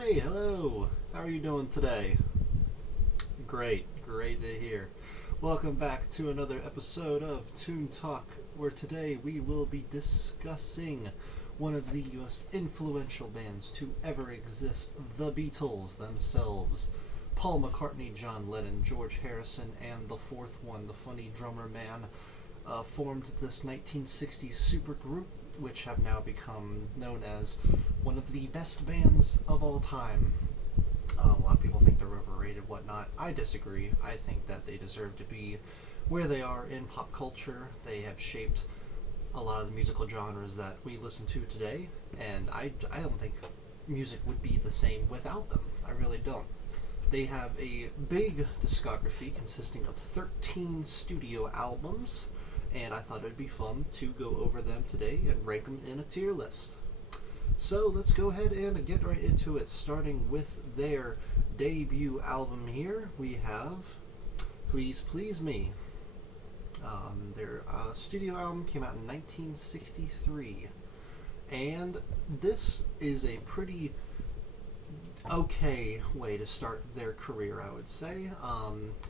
Hi, hello. How are you doing today? Great, great to hear. Welcome back to another episode of Toon Talk, where today we will be discussing one of the most influential bands to ever exist, the Beatles themselves. Paul McCartney, John Lennon, George Harrison, and the fourth one, the funny drummer man, formed this 1960s supergroup, which have now become known as one of the best bands of all time. A lot of people think they're overrated, whatnot. I disagree. I think that they deserve to be where they are in pop culture. They have shaped a lot of the musical genres that we listen to today, and I don't think music would be the same without them. I really don't. They have a big discography consisting of 13 studio albums, and I thought it would be fun to go over them today and rank them in a tier list. So let's go ahead and get right into it, starting with their debut album here. We have Please Please Me. Their studio album came out in 1963, and this is a pretty okay way to start their career, I would say.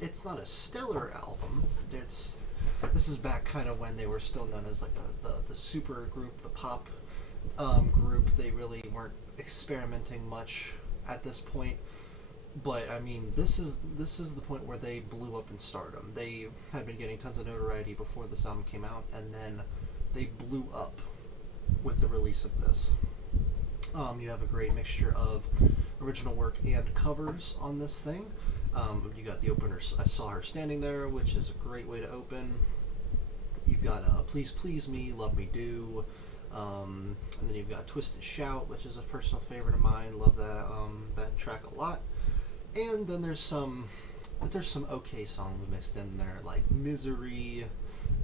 It's not a stellar album. This is back kind of when they were still known as like the super group, the pop group. They really weren't experimenting much at this point. But I mean, this is the point where they blew up in stardom. They had been getting tons of notoriety before this album came out, and then they blew up with the release of this. You have a great mixture of original work and covers on this thing. You got the opener, I Saw Her Standing There, which is a great way to open. You've got Please Please Me, Love Me Do, and then you've got Twisted Shout, which is a personal favorite of mine. Love that track a lot. And then there's some okay songs mixed in there, like Misery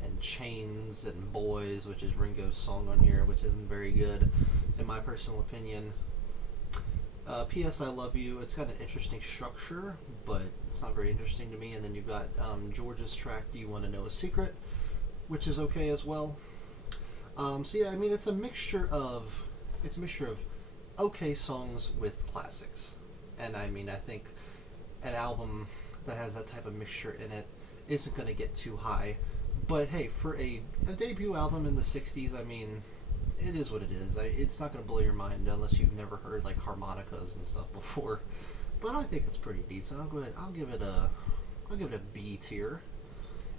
and Chains and Boys, which is Ringo's song on here, which isn't very good in my personal opinion. P.S. I Love You. It's got an interesting structure, but it's not very interesting to me. And then you've got George's track, Do You Want to Know a Secret, which is okay as well. So yeah, I mean, it's a mixture of okay songs with classics. And I mean, I think an album that has that type of mixture in it isn't going to get too high. But hey, for a debut album in the 60s, I mean, it is what it is. It's not going to blow your mind unless you've never heard like harmonicas and stuff before. But I think it's pretty decent. I'll give it a B tier.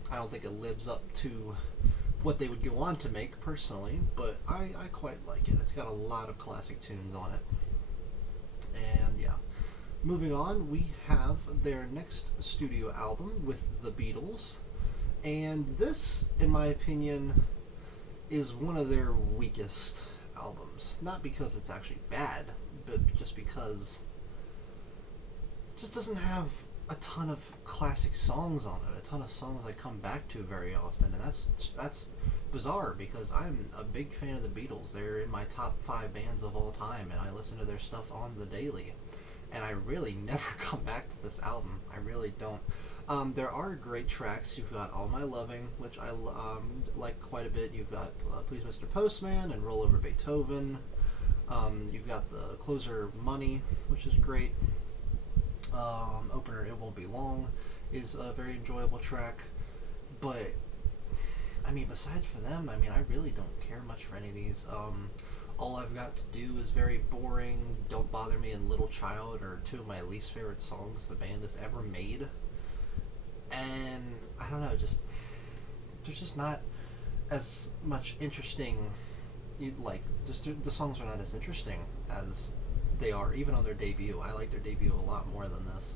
I don't think it lives up to what they would go on to make personally, but I quite like it. It's got a lot of classic tunes on it. And yeah. Moving on, we have their next studio album with the Beatles. And this, in my opinion, is one of their weakest albums. Not because it's actually bad, but just because it just doesn't have a ton of classic songs on it, a ton of songs I come back to very often, and that's bizarre because I'm a big fan of the Beatles. They're in my top 5 bands of all time, and I listen to their stuff on the daily, and I really never come back to this album. I really don't. There are great tracks. You've got All My Loving, which I like quite a bit. You've got Please Mr. Postman and Roll Over Beethoven. You've got the closer Money, which is great. Opener It Won't Be Long is a very enjoyable track. But, I mean, besides for them, I mean, I really don't care much for any of these. All I've Got to Do is very boring. Don't Bother Me and Little Child are 2 of my least favorite songs the band has ever made. And I don't know, there's just not as much interesting, the songs are not as interesting as they are even on their debut. I like their debut a lot more than this.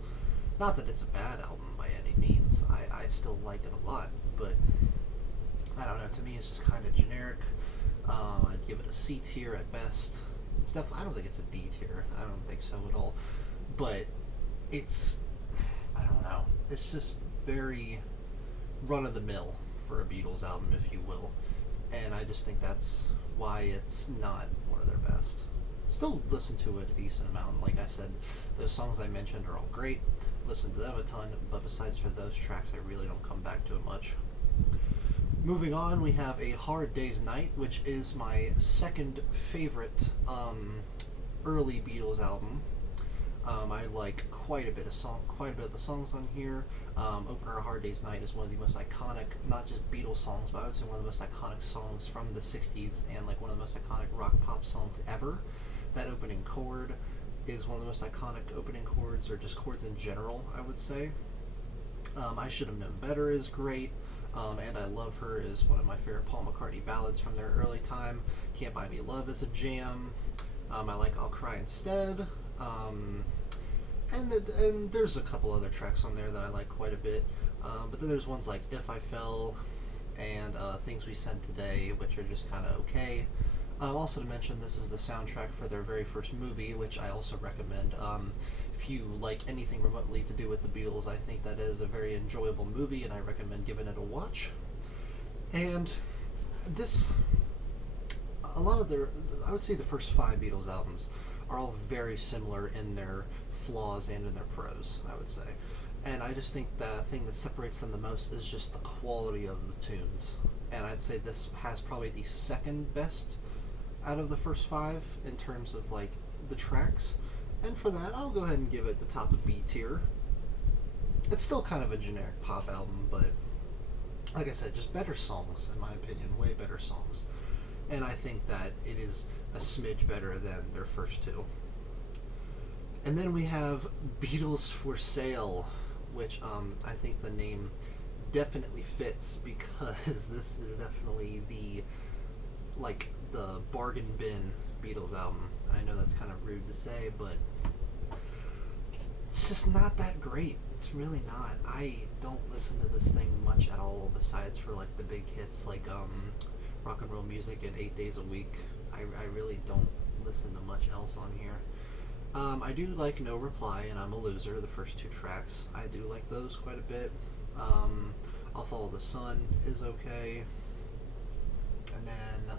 Not that it's a bad album by any means. I still like it a lot, but I don't know, to me it's just kind of generic. I'd give it a C tier at best. I don't think it's a D tier. I don't think so at all. But I don't know. It's just very run-of-the-mill for a Beatles album, if you will. And I just think that's why it's not one of their best. Still listen to it a decent amount. Like I said, those songs I mentioned are all great. Listen to them a ton, but besides for those tracks, I really don't come back to it much. Moving on, we have A Hard Day's Night, which is my second favorite early Beatles album. I like quite a bit of the songs on here. "Opener A Hard Day's Night" is one of the most iconic, not just Beatles songs, but I would say one of the most iconic songs from the '60s, and like one of the most iconic rock pop songs ever. That opening chord is one of the most iconic opening chords, or just chords in general, I would say. "I Should Have Known Better" is great. "And I Love Her" is one of my favorite Paul McCartney ballads from their early time. "Can't Buy Me Love" is a jam. I like "I'll Cry Instead." And there's a couple other tracks on there that I like quite a bit. But then there's ones like "If I Fell" and "Things We Said Today," which are just kind of okay. Also to mention, this is the soundtrack for their very first movie, which I also recommend. If you like anything remotely to do with the Beatles, I think that is a very enjoyable movie, and I recommend giving it a watch. And this, a lot of I would say the first 5 Beatles albums are all very similar in their flaws and in their pros, I would say. And I just think the thing that separates them the most is just the quality of the tunes. And I'd say this has probably the second best out of the first 5 in terms of like the tracks. And for that, I'll go ahead and give it the top of B tier. It's still kind of a generic pop album, but like I said, just better songs, in my opinion, way better songs. And I think that it is a smidge better than their first 2. And then we have "Beatles for Sale," which I think the name definitely fits, because this is definitely the bargain bin Beatles album. I know that's kind of rude to say, but it's just not that great. It's really not. I don't listen to this thing much at all, besides for like the big hits like Rock and Roll Music and 8 Days a Week. I really don't listen to much else on here. I do like "No Reply" and "I'm a Loser," the first 2 tracks. I do like those quite a bit. "I'll Follow the Sun" is okay. And then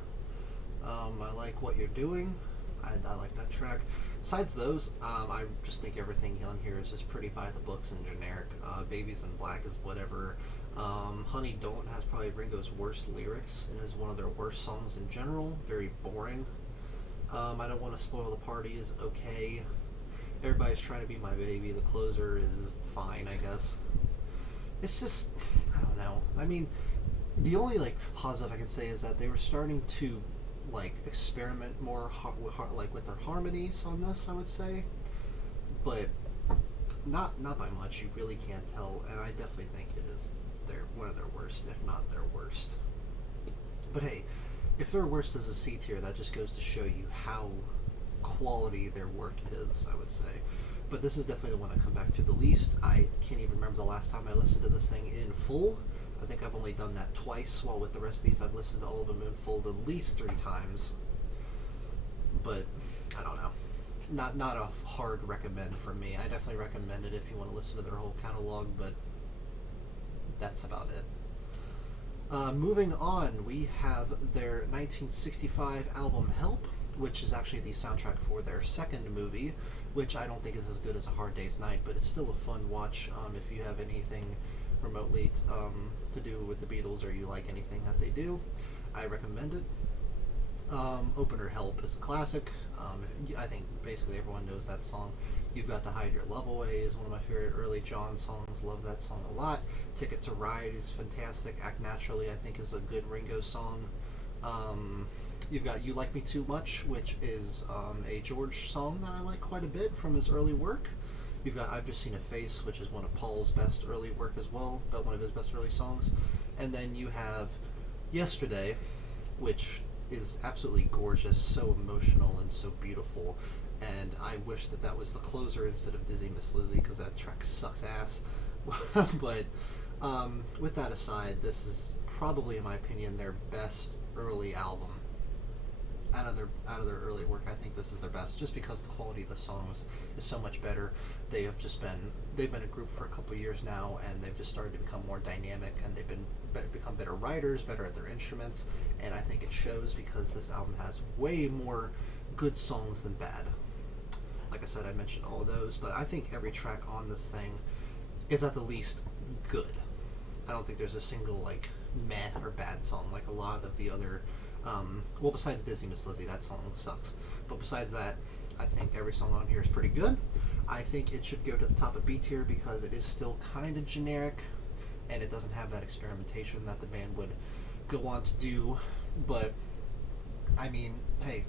I like "What You're Doing." I like that track. Besides those, I just think everything on here is just pretty by the books and generic. "Babies in Black" is whatever. "Honey Don't" has probably Ringo's worst lyrics and is one of their worst songs in general. Very boring. "I Don't Want to Spoil the Party" is okay. "Everybody's Trying to Be My Baby," the closer, is fine, I guess. It's just, I don't know. I mean, the only like positive I can say is that they were starting to like experiment more with their harmonies on this, I would say, but not by much. You really can't tell, and I definitely think it is one of their worst, if not their worst. But hey, if their worst is a C tier, that just goes to show you how quality their work is, I would say. But this is definitely the one I come back to the least. I can't even remember the last time I listened to this thing in full. I think I've only done that twice, while with the rest of these I've listened to all of them in full at least 3 times. But I don't know. Not a hard recommend from me. I definitely recommend it if you want to listen to their whole catalog, but that's about it. Moving on, we have their 1965 album "Help," which is actually the soundtrack for their second movie, which I don't think is as good as "A Hard Day's Night," but it's still a fun watch if you have anything remotely to do with the Beatles, or you like anything that they do. I recommend it. Opener "Help" is a classic. I think basically everyone knows that song. "You've Got to Hide Your Love Away" is one of my favorite early John songs. Love that song a lot. "Ticket to Ride" is fantastic. "Act Naturally" I think is a good Ringo song. You've got "You Like Me Too Much," which is a George song that I like quite a bit from his early work. You've got "I've Just Seen a Face," which is one of Paul's best early work as well, but one of his best early songs. And then you have "Yesterday," which is absolutely gorgeous, so emotional and so beautiful. And I wish that was the closer instead of "Dizzy Miss Lizzy," because that track sucks ass. But with that aside, this is probably, in my opinion, their best early album. Out of their early work, I think this is their best, just because the quality of the songs is so much better. They've been a group for a couple years now, and they've just started to become more dynamic, and they've become better writers, better at their instruments, and I think it shows, because this album has way more good songs than bad. Like I said, I mentioned all of those, but I think every track on this thing is at the least good. I don't think there's a single like meh or bad song like a lot of the other. Well, besides "Dizzy Miss Lizzy," that song sucks. But besides that, I think every song on here is pretty good. I think it should go to the top of B tier because it is still kind of generic, and it doesn't have that experimentation that the band would go on to do. But I mean, hey,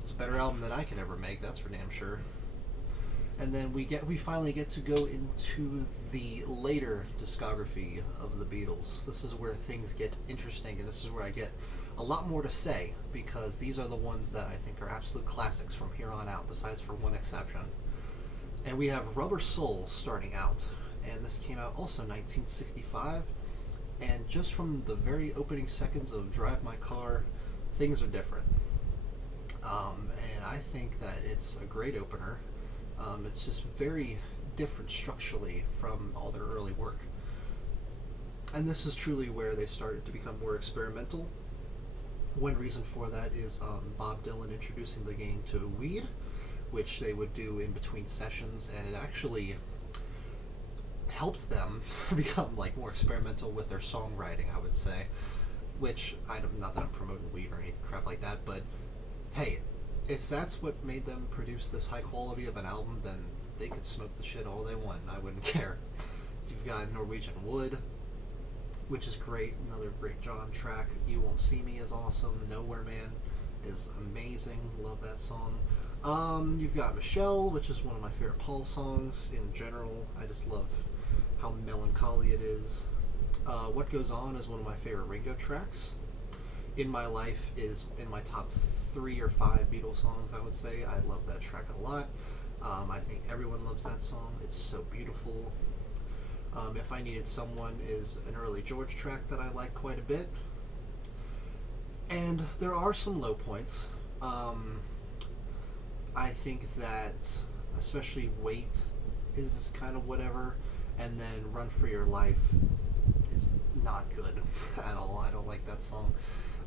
it's a better album than I could ever make. That's for damn sure. And then we finally get to go into the later discography of the Beatles. This is where things get interesting, and this is where I get a lot more to say, because these are the ones that I think are absolute classics from here on out, besides for one exception. And we have Rubber Soul starting out, and this came out also 1965. And just from the very opening seconds of Drive My Car, things are different. And I think that it's a great opener. It's just very different structurally from all their early work. And this is truly where they started to become more experimental. One reason for that is Bob Dylan introducing the gang to weed, which they would do in between sessions, and it actually helped them become like more experimental with their songwriting, I would say. Which, not that I'm promoting weed or anything crap like that, but hey, if that's what made them produce this high quality of an album, then they could smoke the shit all they want. I wouldn't care. You've got Norwegian Wood, which is great. Another great John track. You Won't See Me is awesome. Nowhere Man is amazing. Love that song. You've got Michelle, which is one of my favorite Paul songs in general. I just love how melancholy it is. What Goes On is one of my favorite Ringo tracks. In My Life is in my top 3 or 5 Beatles songs, I would say. I love that track a lot. I think everyone loves that song. It's so beautiful. If I Needed Someone is an early George track that I like quite a bit. And there are some low points. I think that especially Wait is kind of whatever, and then Run For Your Life is not good at all. I don't like that song.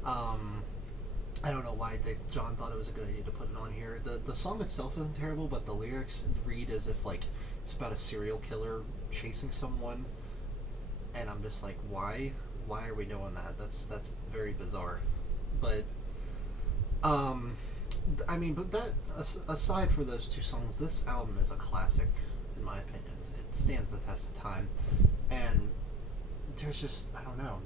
I don't know why John thought it was a good idea to put it on here. The song itself isn't terrible, but the lyrics read as if like it's about a serial killer chasing someone, and I'm just like, why are we doing that? That's very bizarre. But I mean, but that aside for those two songs, this album is a classic in my opinion. It stands the test of time, and there's just, I don't know,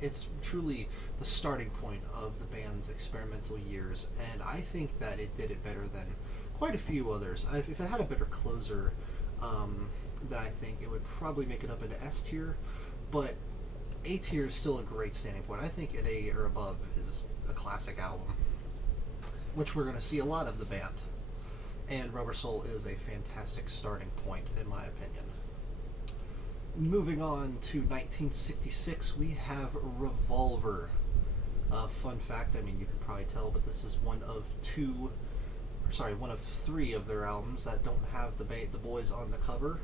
it's truly the starting point of the band's experimental years, and I think that it did it better than quite a few others. If it had a better closer, then I think it would probably make it up into S tier, but A tier is still a great standing point. I think an A or above is a classic album, which we're going to see a lot of the band, and Rubber Soul is a fantastic starting point in my opinion. Moving on to 1966, we have Revolver. Fun fact, I mean, you can probably tell, but this is one of 3 of their albums that don't have the boys on the cover.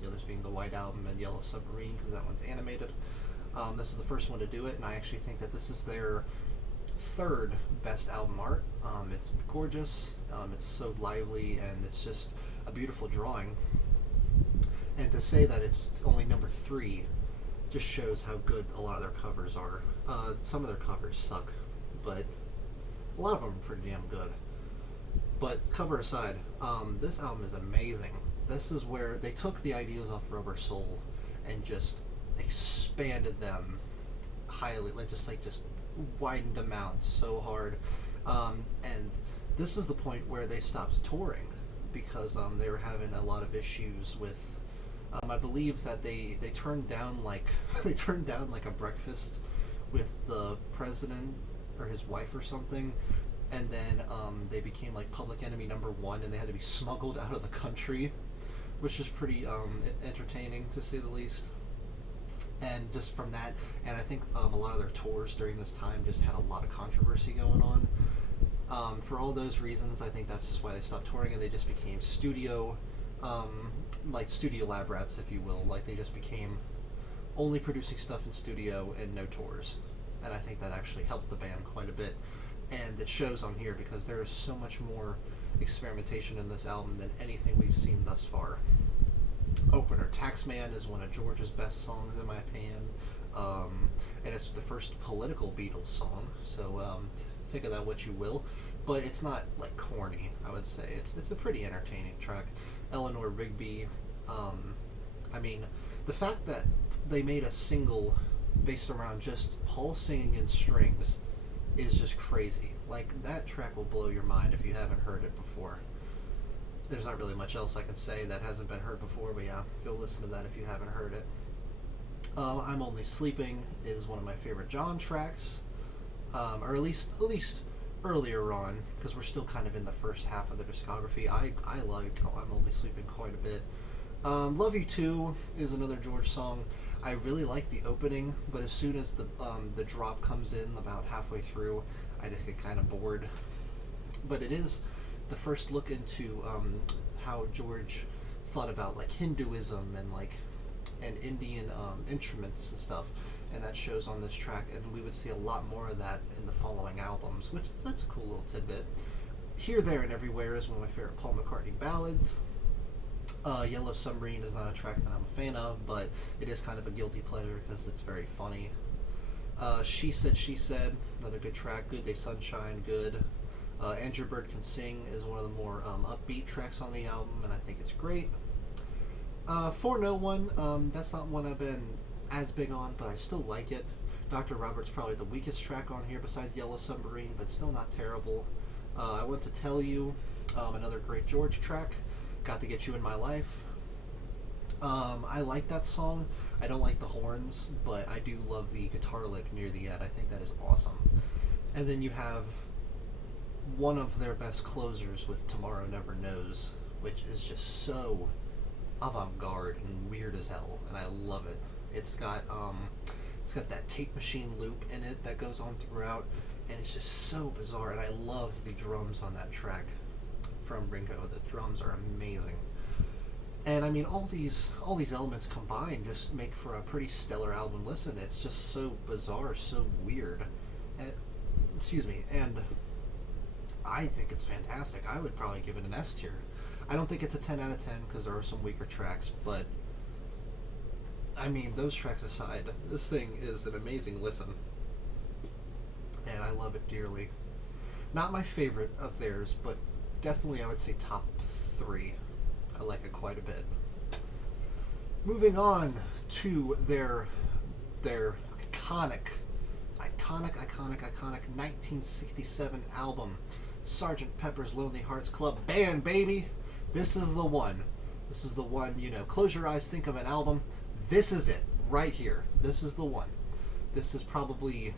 The others being the White Album and Yellow Submarine, because that one's animated. This is the first one to do it, and I actually think that this is their 3rd best album art. It's gorgeous, it's so lively, and it's just a beautiful drawing. And to say that it's only number 3 just shows how good a lot of their covers are. Some of their covers suck, but a lot of them are pretty damn good. But cover aside, this album is amazing. This is where they took the ideas off Rubber Soul and just expanded them highly, just widened them out so hard. And this is the point where they stopped touring because they were having a lot of issues with. I believe that they turned down like a breakfast with the president or his wife or something, and then they became like public enemy number 1, and they had to be smuggled out of the country, which is pretty entertaining to say the least. And just from that, and I think a lot of their tours during this time just had a lot of controversy going on. For all those reasons, I think that's just why they stopped touring, and they just became studio lab rats, if you will. Like, they just became only producing stuff in studio and no tours. And I think that actually helped the band quite a bit. And it shows on here because there is so much more experimentation in this album than anything we've seen thus far. Opener, Taxman, is one of George's best songs in my opinion. And it's the first political Beatles song, so take of that what you will. but it's not like corny. I would say it's a pretty entertaining track. Eleanor Rigby. I mean, the fact that they made a single based around just Paul singing in strings is just crazy. Like, that track will blow your mind if you haven't heard it before. There's not really much else I can say that hasn't been heard before, but yeah, go listen to that if you haven't heard it. I'm Only Sleeping is one of my favorite John tracks, or at least earlier on, because we're still kind of in the first half of the discography. I like I'm Only Sleeping quite a bit. Love You Too is another George song. I really like the opening, but as soon as the drop comes in about halfway through, I just get kind of bored. But it is the first look into how George thought about like Hinduism and Indian instruments and stuff, and that shows on this track. And we would see a lot more of that in the following albums, which that's a cool little tidbit. Here, There, and Everywhere is one of my favorite Paul McCartney ballads. Yellow Submarine is not a track that I'm a fan of, but it is kind of a guilty pleasure because it's very funny. She Said, another good track. Good Day Sunshine, good. Andrew Bird Can Sing is one of the more upbeat tracks on the album, and I think it's great. For No One, that's not one I've been as big on, but I still like it. Dr. Robert's probably the weakest track on here besides Yellow Submarine, but still not terrible. I Want to Tell You, another great George track. Got to Get You in My Life. I like that song. I don't like the horns, but I do love the guitar lick near the end. I think that is awesome. And then you have one of their best closers with Tomorrow Never Knows, which is just so avant-garde and weird as hell, and I love it. It's got that tape machine loop in it that goes on throughout, and it's just so bizarre, and I love the drums on that track from Ringo. The drums are amazing. And I mean, all these elements combined just make for a pretty stellar album. Listen, it's just so bizarre, so weird. And I think it's fantastic. I would probably give it an S tier. I don't think it's a 10 out of 10 because there are some weaker tracks, but I mean, those tracks aside, this thing is an amazing listen, and I love it dearly. Not my favorite of theirs, but definitely I would say top 3. I like it quite a bit. Moving on to their iconic 1967 album, Sgt. Pepper's Lonely Hearts Club Band, baby. This is the one. This is the one, close your eyes, think of an album. This is it, right here. This is the one. This is probably,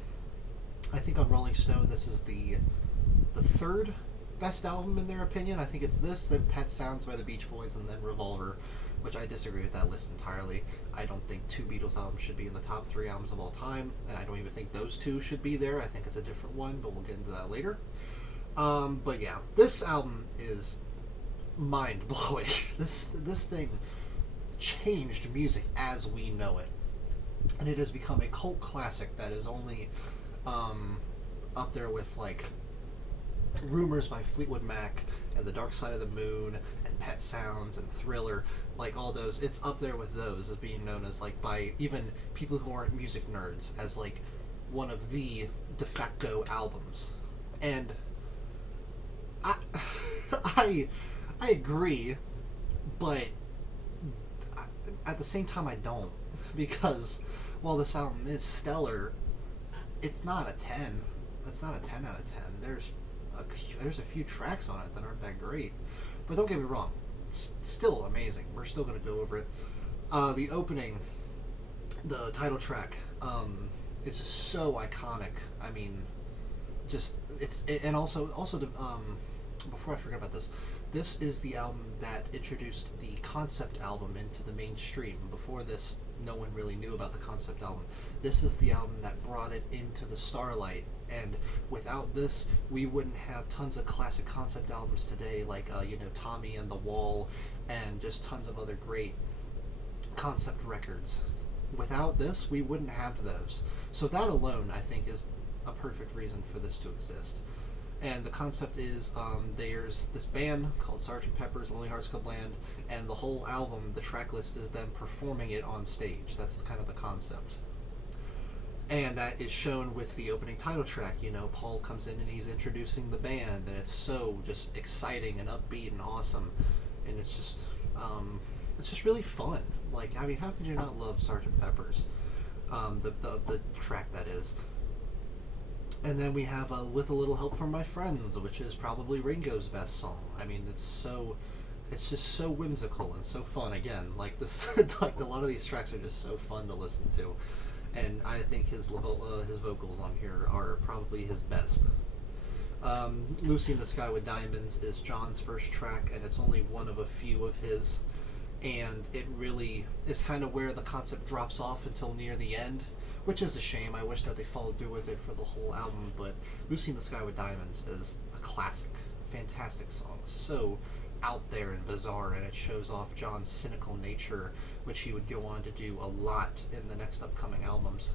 I think on Rolling Stone, this is the third best album in their opinion. I think it's this, then Pet Sounds by the Beach Boys, and then Revolver, which I disagree with that list entirely. I don't think 2 Beatles albums should be in the top 3 albums of all time, and I don't even think those 2 should be there. I think it's a different one, but we'll get into that later. But yeah, this album is mind-blowing. This thing changed music as we know it, and it has become a cult classic that is only up there with like Rumors by Fleetwood Mac and The Dark Side of the Moon and Pet Sounds and Thriller, like all those. It's up there with those as being known as, like, by even people who aren't music nerds, as like one of the de facto albums. And I agree, but at the same time I don't, because while this album is stellar, it's not a 10. It's not a 10 out of 10. There's a few tracks on it that aren't that great, but don't get me wrong, it's still amazing. We're still going to go over it. The opening, the title track, it's just so iconic. I mean, and also before I forget about this, this is the album that introduced the concept album into the mainstream. Before this, no one really knew about the concept album. This is the album that brought it into the starlight, and without this, we wouldn't have tons of classic concept albums today, like Tommy and the Wall, and just tons of other great concept records. Without this, we wouldn't have those. So that alone, I think, is a perfect reason for this to exist. And the concept is, there's this band called Sgt. Pepper's Lonely Hearts Club Band, and the whole album, the track list is them performing it on stage. That's kind of the concept. And that is shown with the opening title track. You know, Paul comes in and he's introducing the band, and it's so just exciting and upbeat and awesome, and it's just really fun. Like, I mean, how could you not love Sergeant Pepper's? The track that is. And then we have With a Little Help from My Friends, which is probably Ringo's best song. I mean, it's just so whimsical and so fun. Again, like this, like a lot of these tracks are just so fun to listen to, and I think his vocals on here are probably his best. Lucy in the Sky with Diamonds is John's first track, and it's only one of a few of his, and it really is kind of where the concept drops off until near the end, which is a shame. I wish that they followed through with it for the whole album, but Lucy in the Sky with Diamonds is a classic, fantastic song, so out there and bizarre, and it shows off John's cynical nature, which he would go on to do a lot in the next upcoming albums.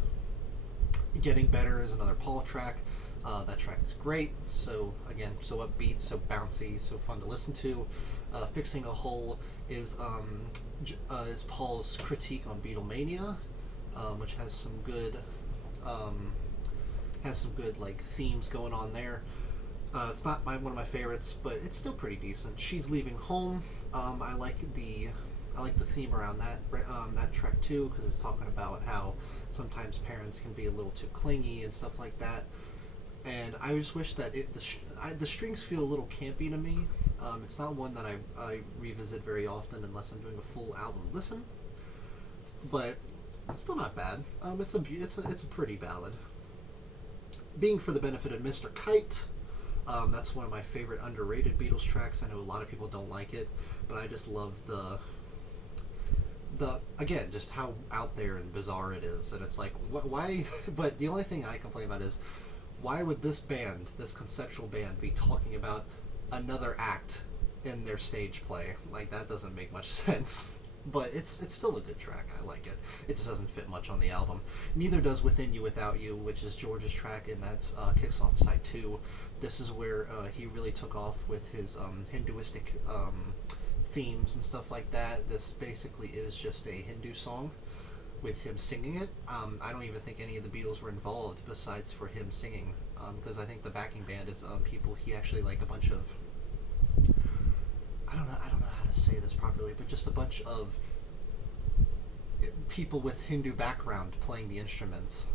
Getting Better is another Paul track. That track is great, so again, so upbeat, so bouncy, so fun to listen to. Fixing a Hole is Paul's critique on Beatlemania, which has some good like themes going on there. It's not one of my favorites, but it's still pretty decent. She's Leaving Home. I like the theme around that track too, because it's talking about how sometimes parents can be a little too clingy and stuff like that. And I just wish that the strings feel a little campy to me. It's not one that I revisit very often unless I'm doing a full album listen, but it's still not bad. It's a pretty ballad. Being for the Benefit of Mr. Kite. That's one of my favorite underrated Beatles tracks. I know a lot of people don't like it, but I just love the again, just how out there and bizarre it is. And it's like, why? But the only thing I complain about is, why would this conceptual band, be talking about another act in their stage play? Like, that doesn't make much sense. But it's still a good track. I like it. It just doesn't fit much on the album. Neither does Within You Without You, which is George's track, and that's kicks off side 2. This is where he really took off with his Hinduistic themes and stuff like that. This basically is just a Hindu song with him singing it. I don't even think any of the Beatles were involved besides for him singing, because I think the backing band is people he actually, like, a bunch of, I don't know how to say this properly, but just a bunch of people with Hindu background playing the instruments,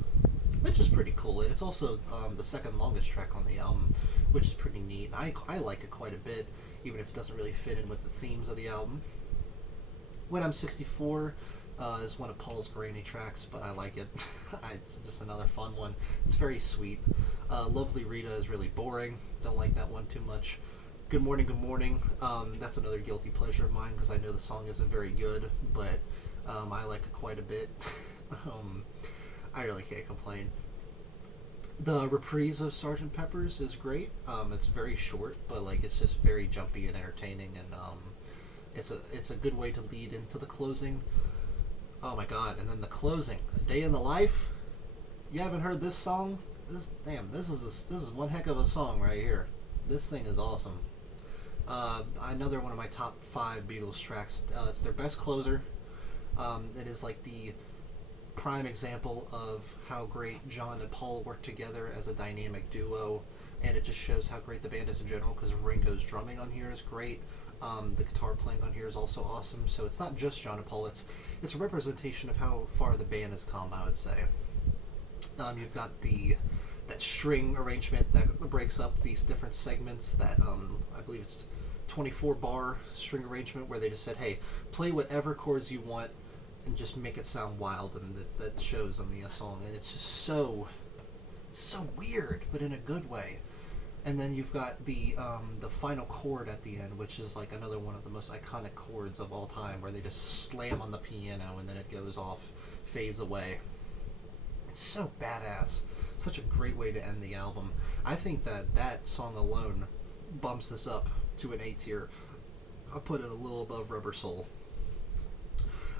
which is pretty cool. And it's also the second longest track on the album, which is pretty neat. I like it quite a bit, even if it doesn't really fit in with the themes of the album. When I'm 64 is one of Paul's grainy tracks, but I like it. It's just another fun one. It's very sweet. Lovely Rita is really boring. Don't like that one too much. Good Morning, Good Morning. That's another guilty pleasure of mine, because I know the song isn't very good, but I like it quite a bit. I really can't complain. The reprise of Sgt. Pepper's is great. It's very short, but like it's just very jumpy and entertaining, and it's a good way to lead into the closing. Oh my god! And then the closing, A Day in the Life. You haven't heard this song? This is one heck of a song right here. This thing is awesome. Another one of my top 5 Beatles tracks. It's their best closer. It is like the prime example of how great John and Paul work together as a dynamic duo, and it just shows how great the band is in general, because Ringo's drumming on here is great. The guitar playing on here is also awesome. So it's not just John and Paul, it's a representation of how far the band has come, I would say. You've got that string arrangement that breaks up these different segments, that I believe it's 24 bar string arrangement, where they just said, hey, play whatever chords you want and just make it sound wild, and that shows on the song, and it's just so weird, but in a good way. And then you've got the final chord at the end, which is like another one of the most iconic chords of all time, where they just slam on the piano and then it goes off, fades away. It's so badass. Such a great way to end the album. I think that song alone bumps this up to an A tier. I'll put it a little above Rubber Soul.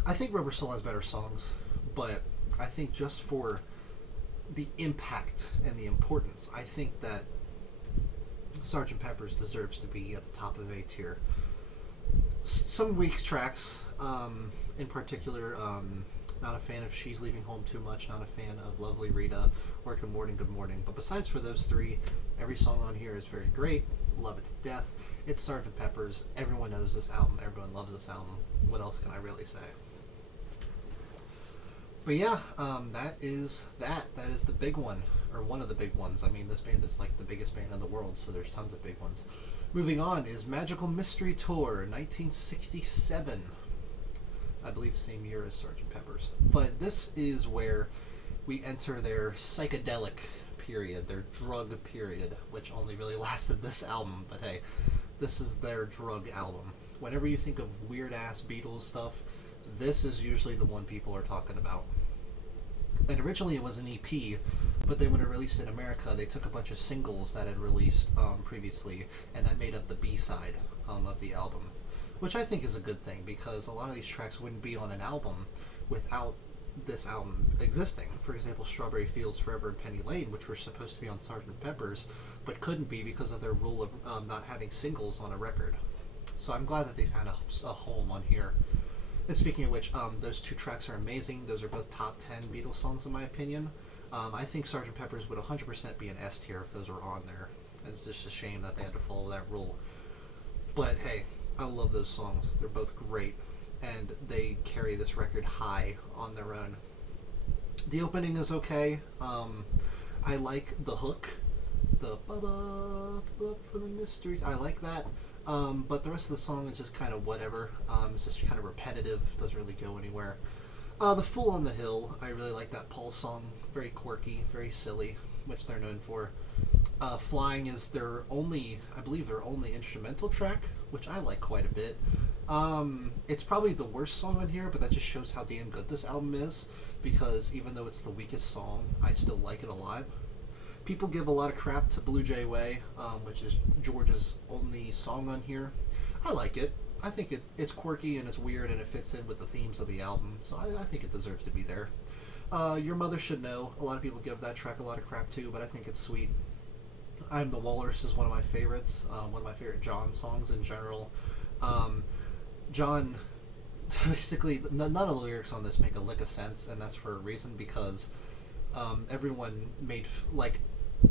I think Rubber Soul has better songs, but I think just for the impact and the importance, I think that Sgt. Pepper's deserves to be at the top of A tier. Some weak tracks, in particular, Not a fan of She's Leaving Home Too Much. Not a fan of Lovely Rita or Good Morning, Good Morning. But besides for those three, every song on here is very great. Love it to death. It's Sgt. Pepper's. Everyone knows this album. Everyone loves this album. What else can I really say? But yeah, that is that. That is the big one, or one of the big ones. I mean, this band is like the biggest band in the world, so there's tons of big ones. Moving on is Magical Mystery Tour, 1967. I believe same year as Sgt. Pepper's. But this is where we enter their psychedelic period, their drug period, which only really lasted this album. But hey, this is their drug album. Whenever you think of weird-ass Beatles stuff, this is usually the one people are talking about. And originally it was an EP, but then when it released in America, they took a bunch of singles that had released previously, and that made up the B-side of the album, which I think is a good thing, because a lot of these tracks wouldn't be on an album without this album existing. For example, Strawberry Fields Forever and Penny Lane, which were supposed to be on Sgt. Pepper's, but couldn't be because of their rule of not having singles on a record. So I'm glad that they found a home on here. And speaking of which, those two tracks are amazing. Those are both top 10 Beatles songs in my opinion. I think Sgt. Pepper's would 100% be an S tier if those were on there. It's just a shame that they had to follow that rule. But hey, I love those songs. They're both great, and they carry this record high on their own. The opening is okay. I like the hook. The ba-ba, pull up for the mystery. I like that. But the rest of the song is just kind of whatever. It's just kind of repetitive. Doesn't really go anywhere. The Fool on the Hill. I really like that Paul song. Very quirky, very silly, which they're known for. Flying is their only, I believe, their only instrumental track, which I like quite a bit. It's probably the worst song on here, but that just shows how damn good this album is, because even though it's the weakest song, I still like it a lot. People give a lot of crap to Blue Jay Way, which is George's only song on here. I like it. I think it's quirky and it's weird and it fits in with the themes of the album, so I think it deserves to be there. Your Mother Should Know. A lot of people give that track a lot of crap too, but I think it's sweet. I'm the Walrus is one of my favorites. One of my favorite John songs in general. John, basically, none of the lyrics on this make a lick of sense, and that's for a reason, because everyone made,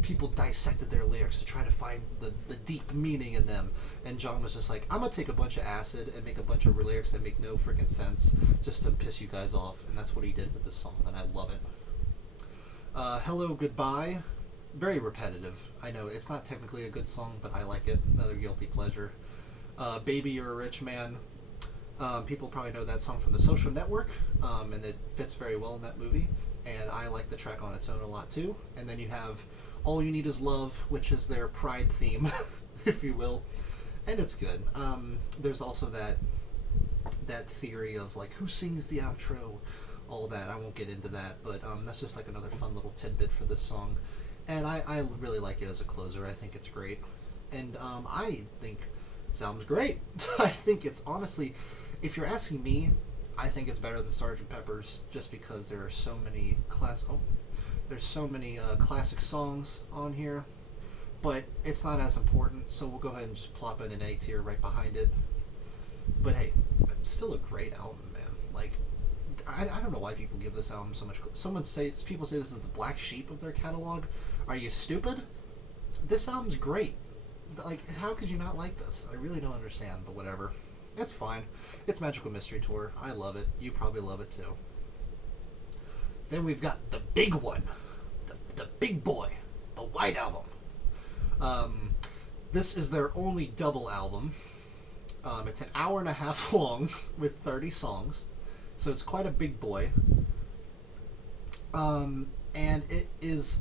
people dissected their lyrics to try to find the deep meaning in them, and John was just like, I'm gonna take a bunch of acid and make a bunch of lyrics that make no freaking sense just to piss you guys off, and that's what he did with this song, and I love it. Hello Goodbye, very repetitive. I know it's not technically a good song, but I like it. Another guilty pleasure. Baby You're a Rich Man. People probably know that song from The Social Network, and it fits very well in that movie, and I like the track on its own a lot too. And then you have All You Need Is Love, which is their Pride theme, if you will, and it's good. There's also that theory of who sings the outro, all that. I won't get into that, but that's just another fun little tidbit for this song, and I really like it as a closer. I think it's great, and I think this album's great. I think it's honestly, if you're asking me, I think it's better than Sgt. Pepper's, just because there are so many there's so many classic songs on here, but it's not as important, so we'll go ahead and just plop in an A tier right behind it. But hey, it's still a great album, man. I don't know why people give this album so much. People say this is the black sheep of their catalog. Are you stupid? This album's great. How could you not like this? I really don't understand, but whatever. It's fine. It's Magical Mystery Tour. I love it. You probably love it too. Then we've got the big one. The big boy. The White Album. This is their only double album. It's an hour and a half long with 30 songs. So it's quite a big boy. And it is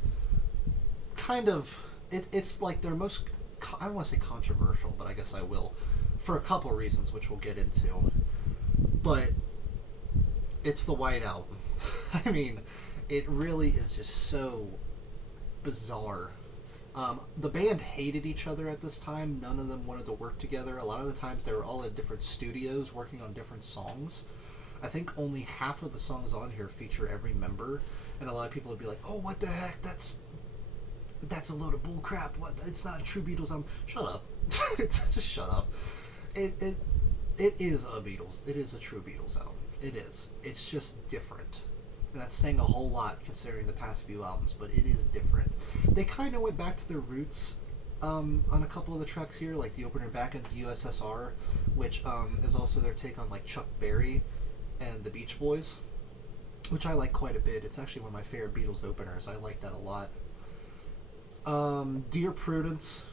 kind of... It's their most... I don't want to say controversial, but I guess I will, for a couple reasons, which we'll get into. But it's the White Album. I mean, it really is just so bizarre. The band hated each other at this time. None of them wanted to work together. A lot of the times they were all in different studios working on different songs. I think only half of the songs on here feature every member, and a lot of people would be like, oh, what the heck, that's a load of bull crap. What? It's not a true Beatles album. Shut up. Just shut up. It is a Beatles. It is a true Beatles album. It is. It's just different. And that's saying a whole lot considering the past few albums, but it is different. They kind of went back to their roots on a couple of the tracks here, like the opener Back in the USSR, which is also their take on like Chuck Berry and the Beach Boys, which I like quite a bit. It's actually one of my favorite Beatles openers. I like that a lot. Dear Prudence.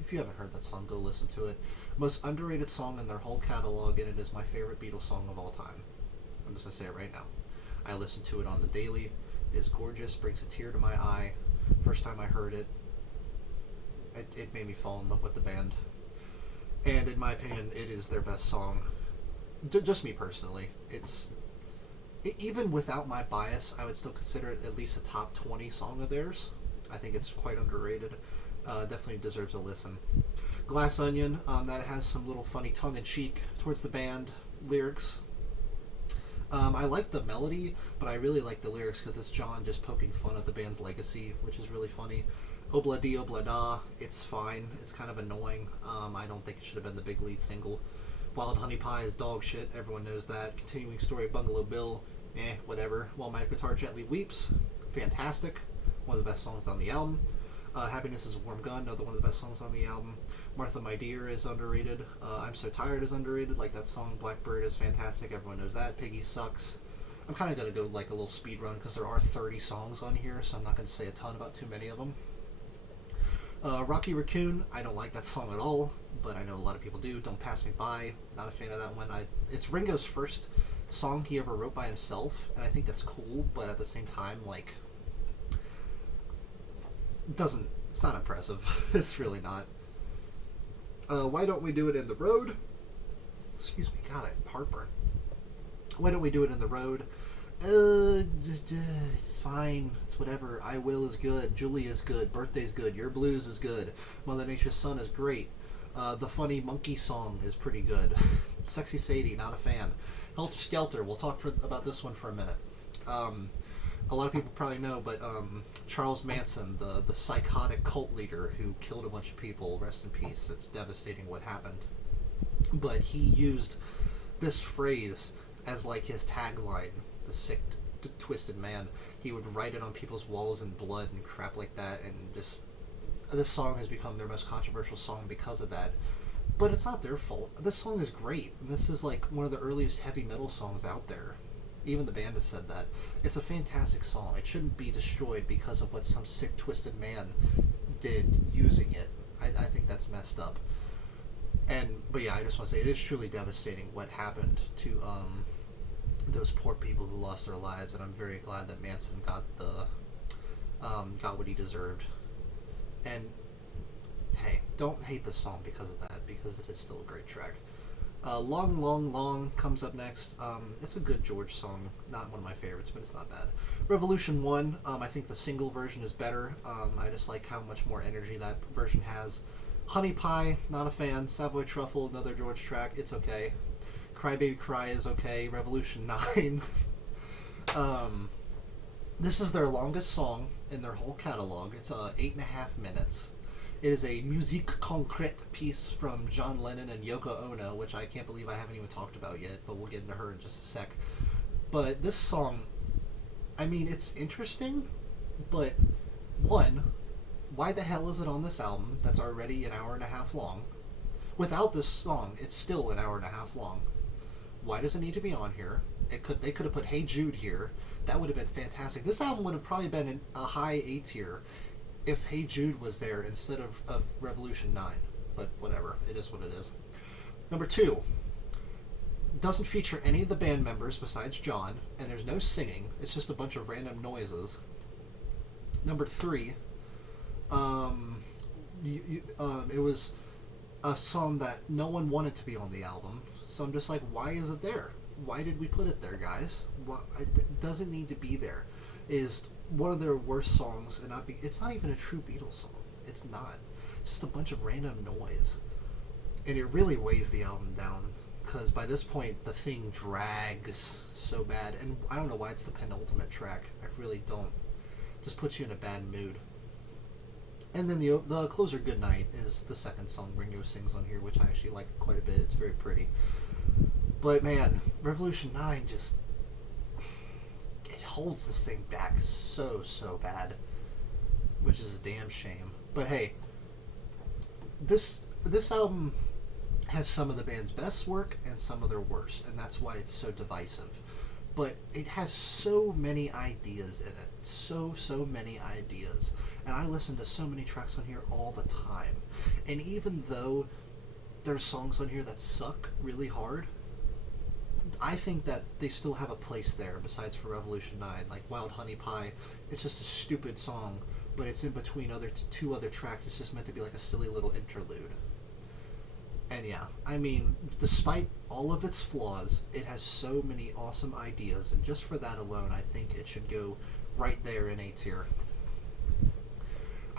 If you haven't heard that song, go listen to it. Most underrated song in their whole catalog, and it is my favorite Beatles song of all time. I'm just going to say it right now. I listen to it on the daily. It is gorgeous, brings a tear to my eye. First time I heard it, it made me fall in love with the band. And in my opinion, it is their best song. Just me personally. Even without my bias, I would still consider it at least a top 20 song of theirs. I think it's quite underrated. Definitely deserves a listen. Glass Onion, that has some little funny tongue-in-cheek towards the band lyrics. I like the melody, but I really like the lyrics because it's John just poking fun at the band's legacy, which is really funny. Obla Di Obla Da, it's fine. It's kind of annoying. I don't think it should have been the big lead single. Wild Honey Pie is dog shit. Everyone knows that. Continuing Story of Bungalow Bill, whatever. While My Guitar Gently Weeps, fantastic. One of the best songs on the album. Happiness is a Warm Gun, another one of the best songs on the album. Martha My Dear is underrated. I'm So Tired is underrated. Like that song Blackbird is fantastic. Everyone knows that. Piggy Sucks. I'm kind of going to go like a little speed run because there are 30 songs on here, so I'm not going to say a ton about too many of them. Rocky Raccoon, I don't like that song at all, but I know a lot of people do. Don't Pass Me By, not a fan of that one. It's Ringo's first song he ever wrote by himself, and I think that's cool, but at the same time, like, it's not impressive. It's really not. Why Don't We Do It in the Road? Excuse me, God, I have heartburn. Why Don't We Do It in the Road? It's fine. It's whatever. I Will is good. Julie is good. Birthday's good. Your Blues is good. Mother Nature's Son is great. The funny monkey song is pretty good. Sexy Sadie, not a fan. Helter Skelter, we'll talk about this one for a minute. A lot of people probably know, but Charles Manson, the psychotic cult leader who killed a bunch of people, rest in peace. It's devastating what happened. But he used this phrase as like his tagline, the sick, twisted man. He would write it on people's walls in blood and crap like that, and just this song has become their most controversial song because of that. But it's not their fault. This song is great, and this is like one of the earliest heavy metal songs out there. Even the band has said that. It's a fantastic song. It shouldn't be destroyed because of what some sick, twisted man did using it. I think that's messed up. But yeah, I just want to say it is truly devastating what happened to those poor people who lost their lives, and I'm very glad that Manson got what he deserved. And hey, don't hate this song because of that, because it is still a great track. Long, Long, Long comes up next. It's a good George song. Not one of my favorites, but it's not bad. Revolution 1, I think the single version is better. I just like how much more energy that version has. Honey Pie, not a fan. Savoy Truffle, another George track. It's okay. Cry Baby Cry is okay. Revolution 9. This is their longest song in their whole catalog. It's 8.5 minutes. It is a musique concrète piece from John Lennon and Yoko Ono, which I can't believe I haven't even talked about yet, but we'll get into her in just a sec. But this song, I mean, it's interesting, but one, why the hell is it on this album that's already an hour and a half long? Without this song, it's still an hour and a half long. Why does it need to be on here? They could have put Hey Jude here. That would have been fantastic. This album would have probably been a high A tier if Hey Jude was there instead of Revolution 9. But whatever. It is what it is. Number 2. Doesn't feature any of the band members besides John, and there's no singing. It's just a bunch of random noises. Number 3. It was a song that no one wanted to be on the album. So I'm just like, why is it there? Why did we put it there, guys? It doesn't need to be there. Is one of their worst songs, and it's not even a true Beatles song. It's not. It's just a bunch of random noise. And it really weighs the album down, because by this point, the thing drags so bad. And I don't know why it's the penultimate track. I really don't. Just puts you in a bad mood. And then the closer, Good Night, is the second song Ringo sings on here, which I actually like quite a bit. It's very pretty. But man, Revolution 9 just, it holds this thing back so bad, which is a damn shame. But hey, this album has some of the band's best work and some of their worst, and that's why it's so divisive. But it has so many ideas in it, so many ideas, and I listen to so many tracks on here all the time. And even though there's songs on here that suck really hard, I think that they still have a place there besides for Revolution 9. Like Wild Honey Pie, it's just a stupid song, but it's in between two other tracks. It's just meant to be like a silly little interlude. And yeah, I mean, despite all of its flaws, it has so many awesome ideas, and just for that alone, I think it should go right there in A tier.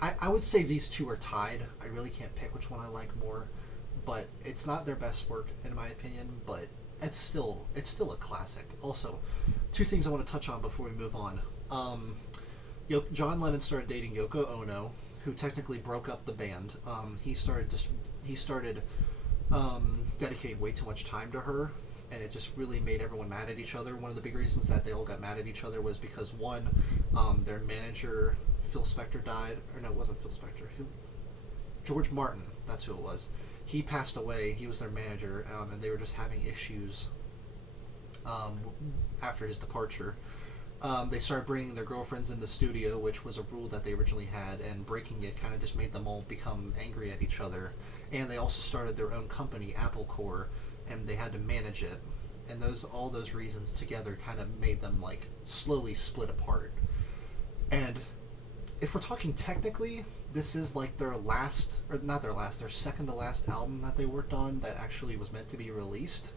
I would say these two are tied. I really can't pick which one I like more, but it's not their best work, in my opinion, but it's still a classic. Also, two things I want to touch on before we move on. John Lennon started dating Yoko Ono, who technically broke up the band. He started dedicating way too much time to her, and it just really made everyone mad at each other. One of the big reasons that they all got mad at each other was because one, their manager Phil Spector died, or no, it wasn't Phil Spector. George Martin, that's who it was. He passed away. He was their manager, and they were just having issues after his departure. They started bringing their girlfriends in the studio, which was a rule that they originally had, and breaking it kind of just made them all become angry at each other. And they also started their own company, Apple Corps, and they had to manage it. And all those reasons together kind of made them like slowly split apart. And if we're talking technically, this is like their second to last album that they worked on that actually was meant to be released.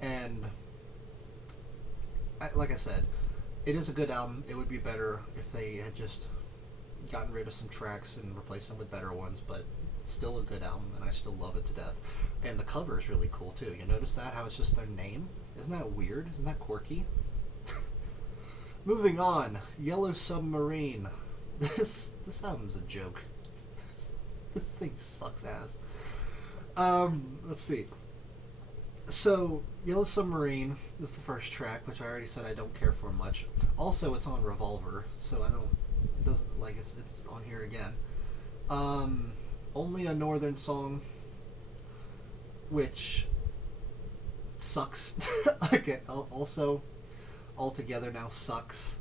And like I said, it is a good album. It would be better if they had just gotten rid of some tracks and replaced them with better ones, but it's still a good album, and I still love it to death. And the cover is really cool too. You notice that? How it's just their name? Isn't that weird? Isn't that quirky? Moving on, Yellow Submarine. This album's a joke. This thing sucks ass. Let's see. So, Yellow Submarine is the first track, which I already said I don't care for much. Also, it's on Revolver, so it's on here again. Only a Northern Song, which sucks. Again, also, altogether now sucks.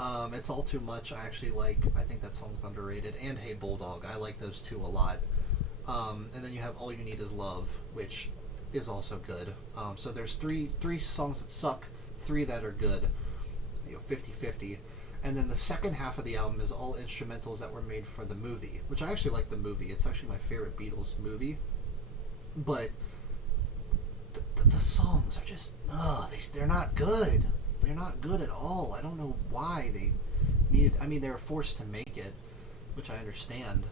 It's All Too Much. I think that song's underrated. And Hey Bulldog. I like those two a lot. And then you have All You Need Is Love, which is also good. So there's three songs that suck, 3 that are good. 50-50. And then the second half of the album is all instrumentals that were made for the movie, which I actually like the movie. It's actually my favorite Beatles movie. But the songs are just, they're not good. They're not good at all. I don't know why they they were forced to make it, which I understand,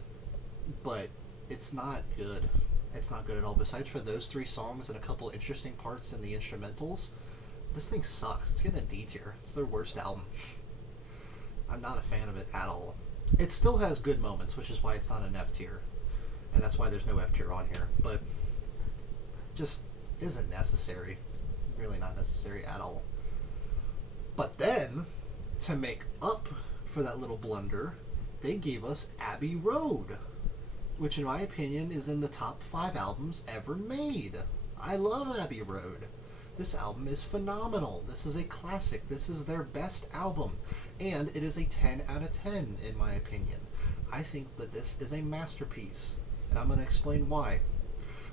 but it's not good. It's not good at all. Besides for those 3 songs and a couple interesting parts in the instrumentals, this thing sucks. It's getting a D tier. It's their worst album. I'm not a fan of it at all. It still has good moments, which is why it's not an F tier, and that's why there's no F tier on here, but just isn't necessary. Really not necessary at all. But then, to make up for that little blunder, they gave us Abbey Road, which in my opinion is in the top 5 albums ever made. I love Abbey Road. This album is phenomenal. This is a classic. This is their best album, and it is a 10 out of 10 in my opinion. I think that this is a masterpiece, and I'm going to explain why.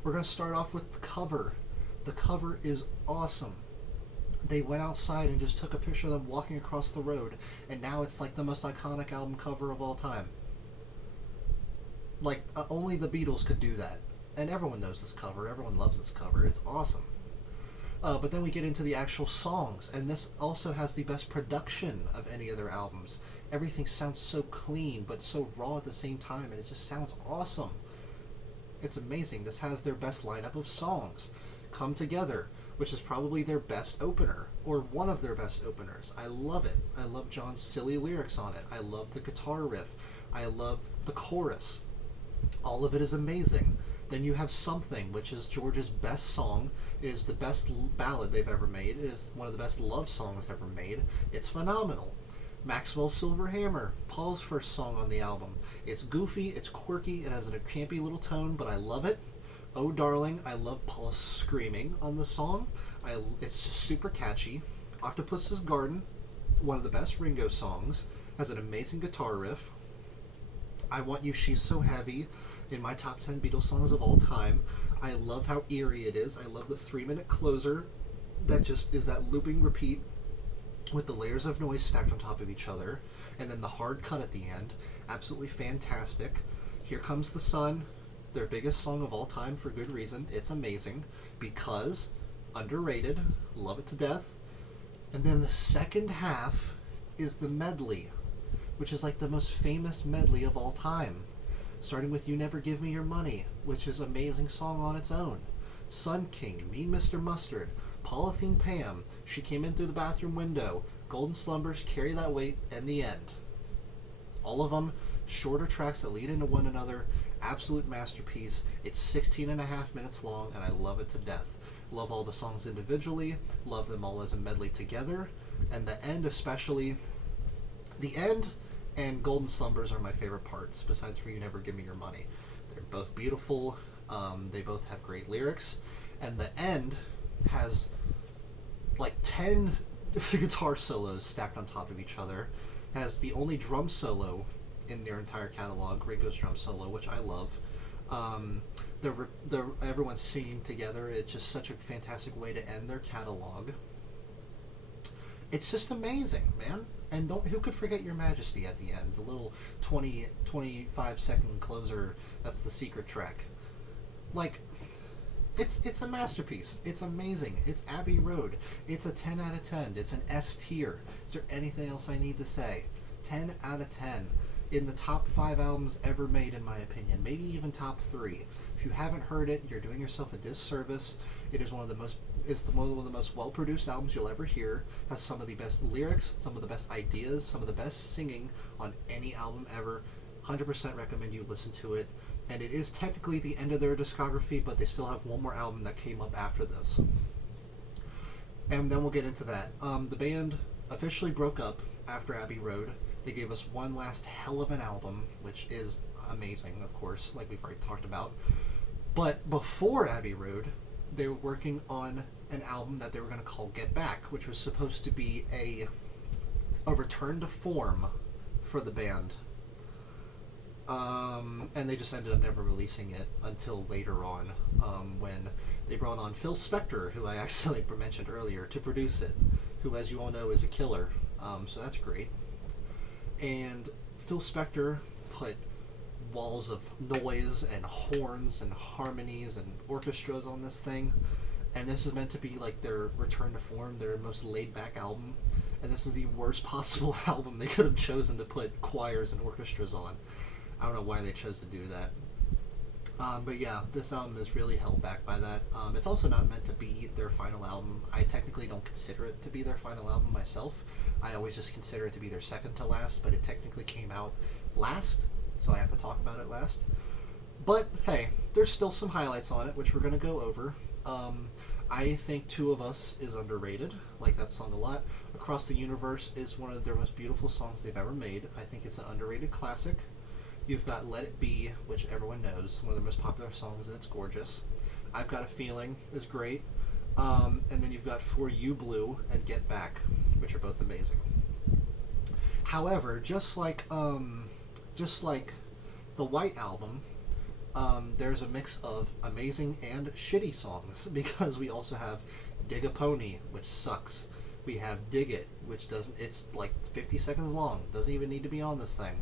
We're going to start off with the cover. The cover is awesome. They went outside and just took a picture of them walking across the road, and now it's like the most iconic album cover of all time. Like, only the Beatles could do that. And everyone knows this cover. Everyone loves this cover. It's awesome. But then we get into the actual songs, and this also has the best production of any of their albums. Everything sounds so clean, but so raw at the same time, and it just sounds awesome. It's amazing. This has their best lineup of songs. Come Together, which is probably their best opener, or one of their best openers. I love it. I love John's silly lyrics on it. I love the guitar riff. I love the chorus. All of it is amazing. Then you have Something, which is George's best song. It is the best ballad they've ever made. It is one of the best love songs ever made. It's phenomenal. Maxwell's Silver Hammer, Paul's first song on the album. It's goofy, it's quirky, it has a campy little tone, but I love it. Oh Darling, I love Paul's screaming on the song. It's just super catchy. Octopus's Garden, one of the best Ringo songs, has an amazing guitar riff. I Want You, She's So Heavy, in my top 10 Beatles songs of all time. I love how eerie it is. I love the 3-minute closer that just is that looping repeat with the layers of noise stacked on top of each other, and then the hard cut at the end. Absolutely fantastic. Here Comes the Sun, their biggest song of all time for good reason. It's amazing because underrated, love it to death. And then the second half is the medley, which is like the most famous medley of all time, starting with You Never Give Me Your Money, which is an amazing song on its own. Sun King, Me Mr. Mustard, Polythene Pam, She Came In Through the Bathroom Window, Golden Slumbers, Carry That Weight, and The End. All of them shorter tracks that lead into one another. Absolute masterpiece. It's 16 and a half minutes long, and I love it to death. Love all the songs individually, love them all as a medley together, and the end especially. The end and Golden Slumbers are my favorite parts, besides for You Never Give Me Your Money. They're both beautiful, they both have great lyrics, and the end has like 10 guitar solos stacked on top of each other, has the only drum solo in their entire catalog, Ringo's drum solo, which I love. Everyone's singing together. It's just such a fantastic way to end their catalog. It's just amazing, man. And who could forget Your Majesty at the end? The little 25-second closer, that's the secret track. Like, it's a masterpiece. It's amazing. It's Abbey Road. It's a 10 out of 10. It's an S tier. Is there anything else I need to say? 10 out of 10. In the top 5 albums ever made, in my opinion. Maybe even top 3. If you haven't heard it, you're doing yourself a disservice. It is one of the most well-produced albums you'll ever hear. Has some of the best lyrics, some of the best ideas, some of the best singing on any album ever. 100% recommend you listen to it. And it is technically the end of their discography, but they still have one more album that came up after this. And then we'll get into that. The band officially broke up after Abbey Road. They gave us one last hell of an album, which is amazing, of course, like we've already talked about. But before Abbey Road, they were working on an album that they were going to call Get Back, which was supposed to be a return to form for the band. And they just ended up never releasing it until later on, when they brought on Phil Spector, who I actually mentioned earlier, to produce it, who, as you all know, is a killer. So that's great. And Phil Spector put walls of noise and horns and harmonies and orchestras on this thing, and this is meant to be like their return to form, their most laid-back album, and this is the worst possible album they could have chosen to put choirs and orchestras on. I don't know why they chose to do that. But yeah, this album is really held back by that. It's also not meant to be their final album. I technically don't consider it to be their final album myself. I always just consider it to be their second to last, but it technically came out last, so I have to talk about it last. But hey, there's still some highlights on it, which we're going to go over. I think Two of Us is underrated. Like that song a lot. Across the Universe is one of their most beautiful songs they've ever made. I think it's an underrated classic. You've got Let It Be, which everyone knows, one of their most popular songs, and it's gorgeous. I've Got a Feeling is great. And then you've got For You Blue and Get Back, which are both amazing. However, just like the White Album, there's a mix of amazing and shitty songs, because we also have Dig a Pony, which sucks. We have Dig It, which doesn't, it's like 50 seconds long, doesn't even need to be on this thing.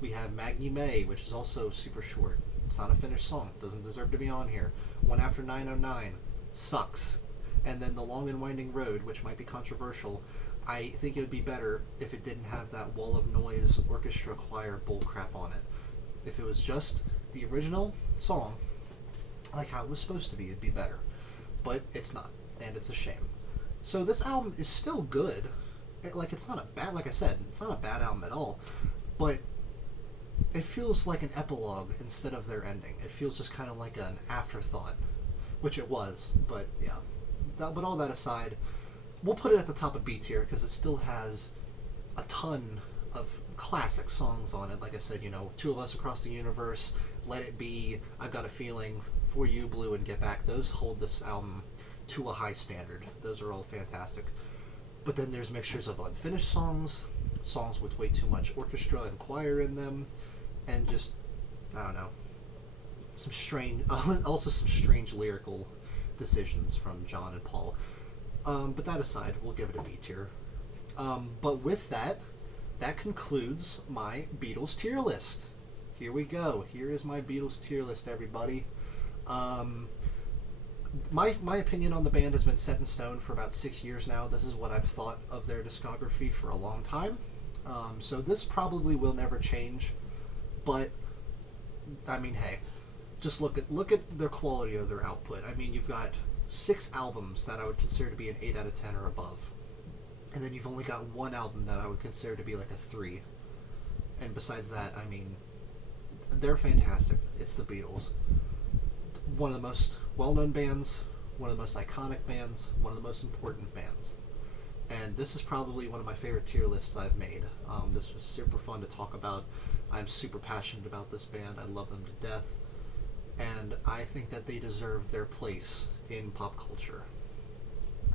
We have Maggie May, which is also super short. It's not a finished song, doesn't deserve to be on here. One After 909, sucks. And then The Long and Winding Road, which might be controversial. I think it would be better if it didn't have that wall of noise orchestra choir bullcrap on it. If it was just the original song, like how it was supposed to be, it'd be better. But it's not, and it's a shame. So this album is still good. It's not a bad, like I said, it's not a bad album at all. But it feels like an epilogue instead of their ending. It feels just kind of like an afterthought, which it was. But yeah, but all that aside, we'll put it at the top of B tier because it still has a ton of classic songs on it. Like I said, Two of Us Across the Universe, Let It Be, I've Got a Feeling, For You, Blue, and Get Back. Those hold this album to a high standard. Those are all fantastic. But then there's mixtures of unfinished songs, songs with way too much orchestra and choir in them, and just, I don't know, also some strange lyrical decisions from John and Paul. But that aside, we'll give it a B tier. But with that concludes my Beatles tier list. Here we go. Here is my Beatles tier list, everybody. My opinion on the band has been set in stone for about 6 years now. This is what I've thought of their discography for a long time. So this probably will never change. But, I mean, hey, just look at their quality of their output. I mean, you've got 6 albums that I would consider to be an 8 out of 10 or above. And then you've only got one album that I would consider to be like a 3. And besides that, I mean, they're fantastic. It's the Beatles. One of the most well-known bands, one of the most iconic bands, one of the most important bands. And this is probably one of my favorite tier lists I've made. This was super fun to talk about. I'm super passionate about this band. I love them to death. And I think that they deserve their place in pop culture.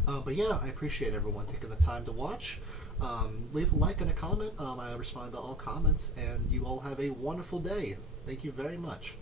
But yeah, I appreciate everyone taking the time to watch. Leave a like and a comment. I respond to all comments. And you all have a wonderful day. Thank you very much.